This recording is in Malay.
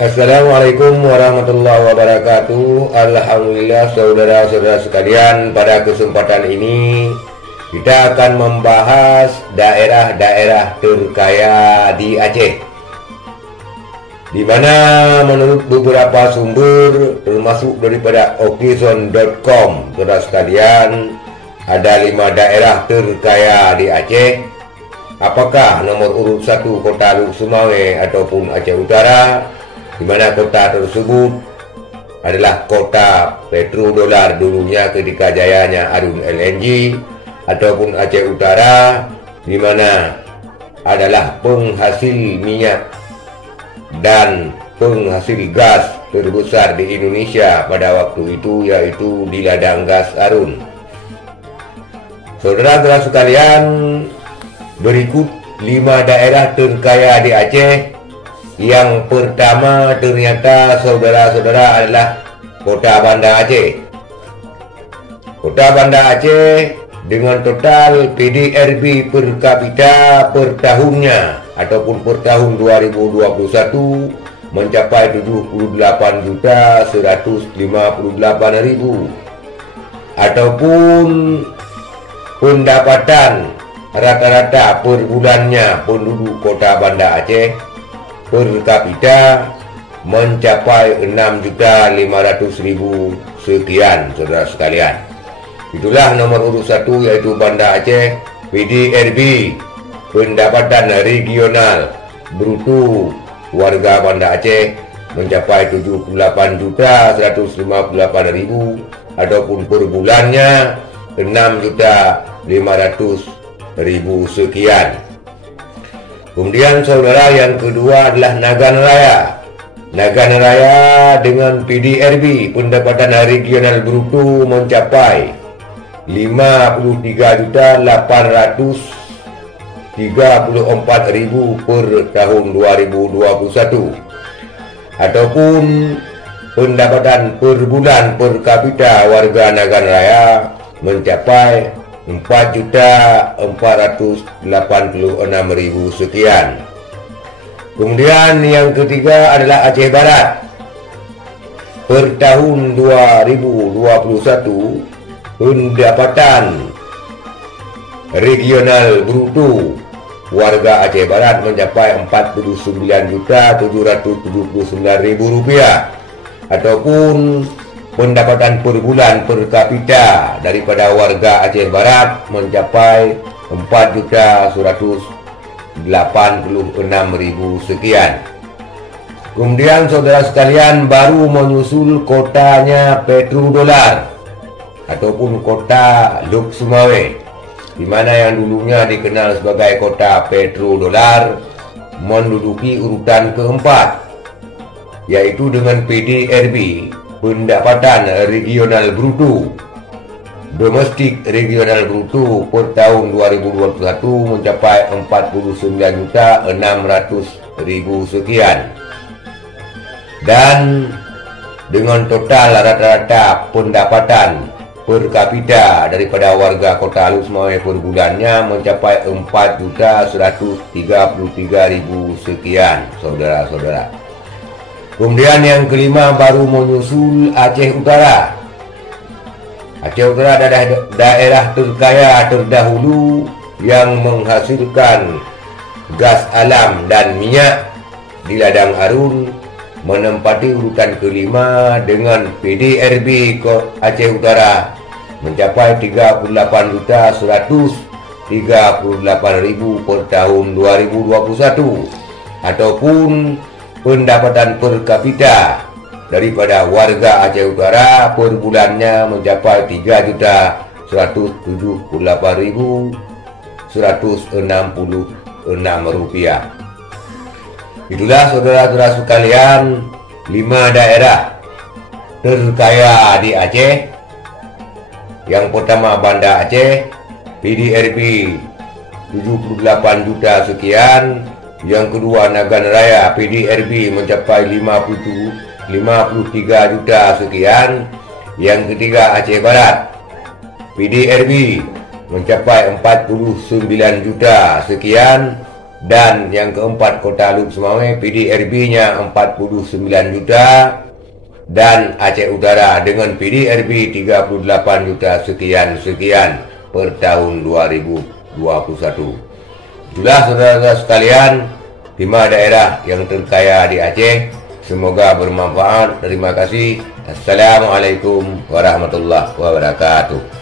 Assalamualaikum warahmatullahi wabarakatuh. Alhamdulillah saudara-saudara sekalian, pada kesempatan ini kita akan membahas daerah-daerah terkaya di Aceh, di mana menurut beberapa sumber termasuk daripada okizon.com, saudara sekalian, ada 5 daerah terkaya di Aceh. Apakah nomor urut 1 kota Luk Sumawe ataupun Aceh Utara, di mana kota tersebut adalah kota petrodolar dulunya ketika jayanya Arun LNG, ataupun Aceh Utara di mana adalah penghasil minyak dan penghasil gas terbesar di Indonesia pada waktu itu, yaitu di ladang gas Arun. Saudara-saudara sekalian, berikut 5 daerah terkaya di Aceh. Yang pertama ternyata saudara-saudara adalah Kota Banda Aceh. Kota Banda Aceh dengan total PDRB per kapita per tahunnya ataupun per tahun 2021 mencapai 78.158.000, ataupun pendapatan rata-rata per bulannya penduduk Kota Banda Aceh per kapita mencapai 6.500.000 sekian, saudara sekalian. Itulah nomor urut 1, yaitu Banda Aceh. PDRB, pendapatan regional bruto warga Banda Aceh, mencapai 78.158.000, ataupun per bulannya 6.500.000 sekian. Kemudian saudara, yang kedua adalah Nagan Raya. Nagan Raya dengan PDRB pendapatan regional bruto mencapai 53.834.000 per tahun 2021, ataupun pendapatan per bulan per kapita warga Nagan Raya mencapai 4.486.000 sekian. Kemudian yang ketiga adalah Aceh Barat. Per tahun 2021, pendapatan regional bruto warga Aceh Barat mencapai 49.779.000 rupiah, ataupun pendapatan per bulan per kapita daripada warga Aceh Barat mencapai 4.186.000 sekian. Kemudian saudara sekalian, baru menyusul kotanya petrodolar ataupun kota Luk Sumawe, di mana yang dulunya dikenal sebagai kota petrodolar, menduduki urutan keempat, yaitu dengan PDRB pendapatan regional bruto domestik regional bruto per tahun 2021 mencapai 49.600.000 sekian. Dan dengan total rata-rata pendapatan per kapita daripada warga kota Luk Sumawe per bulannya mencapai 4.133.000 sekian, saudara-saudara. Kemudian yang kelima baru menyusul Aceh Utara. Aceh Utara adalah daerah terkaya terdahulu yang menghasilkan gas alam dan minyak di ladang Arun, menempati urutan kelima dengan PDRB Aceh Utara mencapai 38.138.000 per tahun 2021, ataupun pendapatan per kapita daripada warga Aceh Utara per bulannya mencapai 3.178.166 rupiah. Itulah saudara-saudara sekalian 5 daerah terkaya di Aceh. Yang pertama Banda Aceh, PDRB 78 juta sekian. Yang kedua Nagan Raya, PDRB mencapai 53 juta sekian. Yang ketiga Aceh Barat, PDRB mencapai 49 juta sekian. Dan yang keempat Kota Luk Semawe PDRB-nya 49 juta. Dan Aceh Utara dengan PDRB 38 juta sekian per tahun 2021. Itulah saudara-saudara sekalian 5 daerah yang terkaya di Aceh. Semoga bermanfaat. Terima kasih. Assalamualaikum warahmatullahi wabarakatuh.